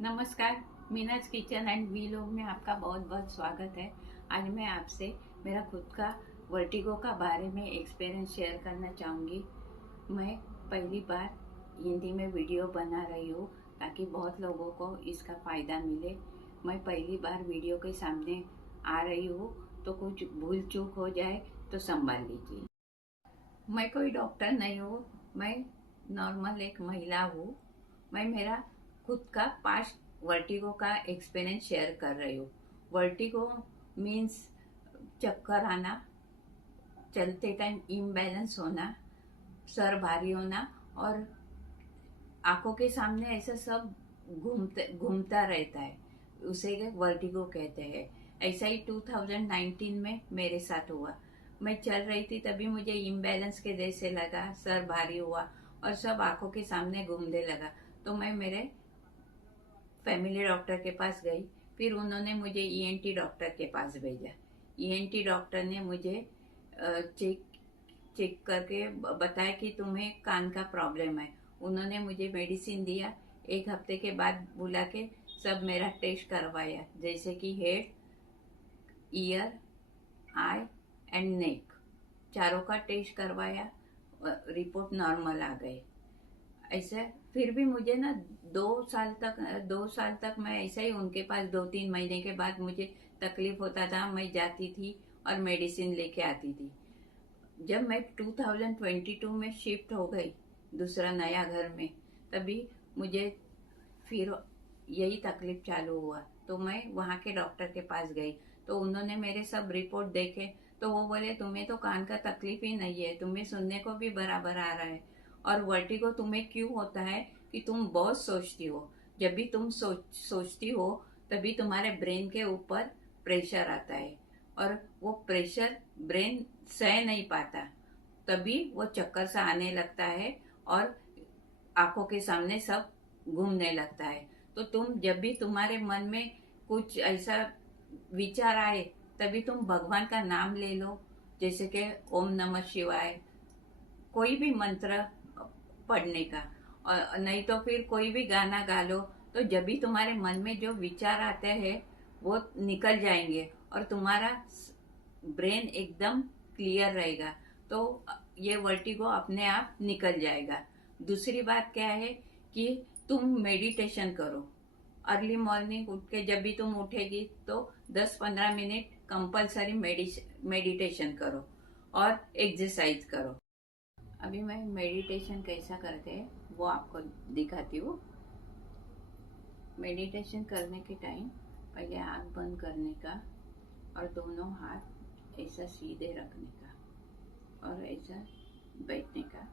नमस्कार। मीनाज kitchen and vlog में आपका बहुत बहुत स्वागत है। आज मैं आपसे मेरा खुद का वर्टिगो का बारे में एक्सपीरियंस शेयर करना चाहूँगी। मैं पहली बार हिंदी में वीडियो बना रही हूँ ताकि बहुत लोगों को इसका फ़ायदा मिले। मैं पहली बार वीडियो के सामने आ रही हूँ, तो कुछ भूल चूक हो जाए तो संभाल लीजिए। मैं कोई डॉक्टर नहीं हूँ, मैं नॉर्मल एक महिला हूँ। मैं मेरा खुद का पास्ट वर्टिगो का एक्सपीरियंस शेयर कर रही हूँ। वर्टिगो मीन्स चक्कर आना, चलते टाइम इम्बैलेंस होना, सर भारी होना और आंखों के सामने ऐसा सब घूमता रहता है, उसे वर्टिगो कहते हैं। ऐसा ही 2019 में मेरे साथ हुआ। मैं चल रही थी, तभी मुझे इम्बैलेंस के जैसे लगा, सर भारी हुआ और सब आंखों के सामने घूमने लगा। तो मैं मेरे फैमिली डॉक्टर के पास गई। फिर उन्होंने मुझे ईएनटी डॉक्टर के पास भेजा। ईएनटी डॉक्टर ने मुझे चेक चेक करके बताया कि तुम्हें कान का प्रॉब्लम है। उन्होंने मुझे मेडिसिन दिया। एक हफ्ते के बाद बुला के सब मेरा टेस्ट करवाया, जैसे कि head, year, I and neck, चारों का टेस्ट करवाया। रिपोर्ट नॉर्मल आ गई। ऐसा फिर भी मुझे ना 2 साल तक मैं ऐसा ही उनके पास 2-3 महीने के बाद मुझे तकलीफ होता था। मैं जाती थी और मेडिसिन लेके आती थी। जब मैं 2022 में शिफ्ट हो गई दूसरा नया घर में, तभी मुझे फिर यही तकलीफ चालू हुआ। तो मैं वहाँ के डॉक्टर के पास गई, तो उन्होंने मेरे सब रिपोर्ट देखे। तो वो बोले, तुम्हें तो कान का तकलीफ ही नहीं है, तुम्हें सुनने को भी बराबर आ रहा है। और वर्टिगो तुम्हें क्यों होता है कि तुम बहुत सोचती हो। जब भी तुम सोचती हो, तभी तुम्हारे ब्रेन के ऊपर प्रेशर आता है और वो प्रेशर ब्रेन सह नहीं पाता, तभी वो चक्कर सा आने लगता है और आंखों के सामने सब घूमने लगता है। तो तुम जब भी तुम्हारे मन में कुछ ऐसा विचार आए, तभी तुम भगवान का नाम ले लो, जैसे कि ओम नमः शिवाय, कोई भी मंत्र पढ़ने का। और नहीं तो फिर कोई भी गाना गा लो। तो जब भी तुम्हारे मन में जो विचार आते हैं, वो निकल जाएंगे और तुम्हारा ब्रेन एकदम क्लियर रहेगा। तो ये वर्टिगो अपने आप निकल जाएगा। दूसरी बात क्या है कि तुम मेडिटेशन करो। अर्ली मॉर्निंग उठ के जब भी तुम उठेगी, तो 10-15 मिनट कंपलसरी मेडिटेशन करो और एक्सरसाइज करो। अभी मैं मेडिटेशन कैसा करते हैं वो आपको दिखाती हूँ। मेडिटेशन करने के टाइम पहले आँख बंद करने का और दोनों हाथ ऐसा सीधे रखने का और ऐसा बैठने का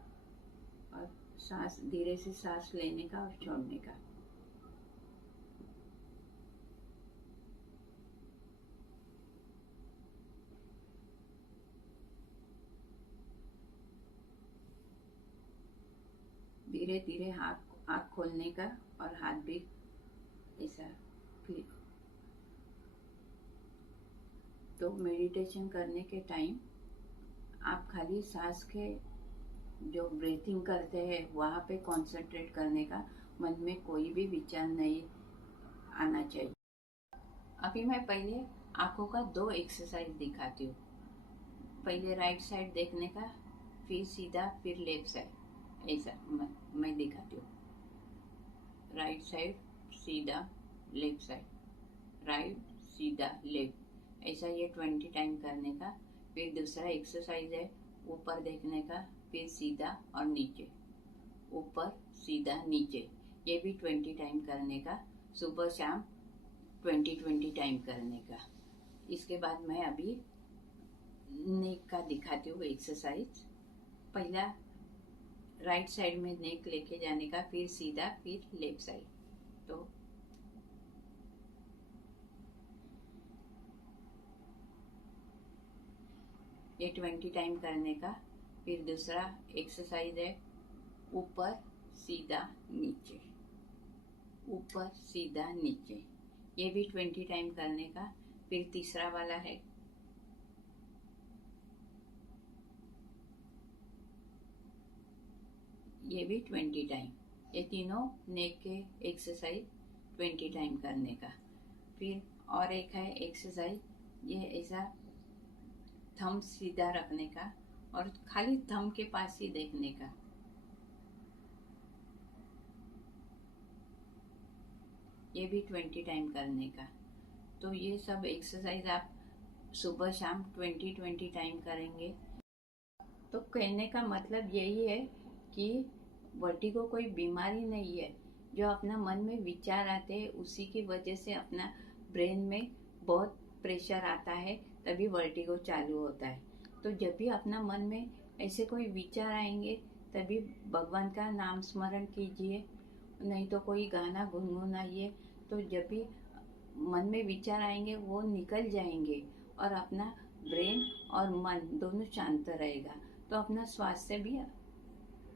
और सांस धीरे से सांस लेने का और छोड़ने का। धीरे धीरे हाथ आँख खोलने का और हाथ भी ऐसा फ्लिप। तो मेडिटेशन करने के टाइम आप खाली सांस के जो ब्रीथिंग करते हैं वहाँ पे कंसंट्रेट करने का, मन में कोई भी विचार नहीं आना चाहिए। अभी मैं पहले आंखों का 2 एक्सरसाइज दिखाती हूँ। पहले राइट साइड देखने का, फिर सीधा, फिर लेफ्ट साइड, ऐसा मैं दिखाती हूँ। राइट साइड, सीधा, लेफ्ट साइड, राइट, सीधा, लेफ्ट, ऐसा ये 20 टाइम करने का। फिर दूसरा एक्सरसाइज है ऊपर देखने का, फिर सीधा और नीचे, ऊपर सीधा नीचे, ये भी 20 टाइम करने का। सुबह शाम 20-20 टाइम करने का। इसके बाद मैं अभी नेक का दिखाती हूँ एक्सरसाइज। पहला राइट साइड में नेक लेके जाने का, फिर सीधा, फिर लेफ्ट साइड। तो ये 20 टाइम करने का। फिर दूसरा एक्सरसाइज है ऊपर सीधा नीचे, ऊपर सीधा नीचे, ये भी 20 टाइम करने का। फिर तीसरा वाला है ये भी 20 टाइम। ये तीनों नेक के एक्सरसाइज 20 टाइम करने का। फिर और एक है एक्सरसाइज, ये ऐसा थंब सीधा रखने का और खाली थंब के पास ही देखने का। ये भी 20 टाइम करने का। तो ये सब एक्सरसाइज आप सुबह शाम 20 टाइम करेंगे। तो कहने का मतलब यही है कि वर्टिगो कोई बीमारी नहीं है। जो अपना मन में विचार आते हैं उसी की वजह से अपना ब्रेन में बहुत प्रेशर आता है, तभी वर्टिगो चालू होता है। तो जब भी अपना मन में ऐसे कोई विचार आएंगे तभी भगवान का नाम स्मरण कीजिए, नहीं तो कोई गाना गुनगुनाइए। तो जब भी मन में विचार आएंगे वो निकल जाएंगे और अपना ब्रेन और मन दोनों शांत रहेगा, तो अपना स्वास्थ्य भी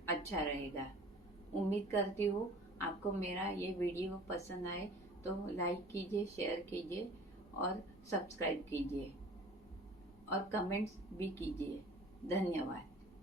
अच्छा रहेगा। उम्मीद करती हूँ आपको मेरा ये वीडियो पसंद आए, तो लाइक कीजिए, शेयर कीजिए और सब्सक्राइब कीजिए और कमेंट्स भी कीजिए। धन्यवाद।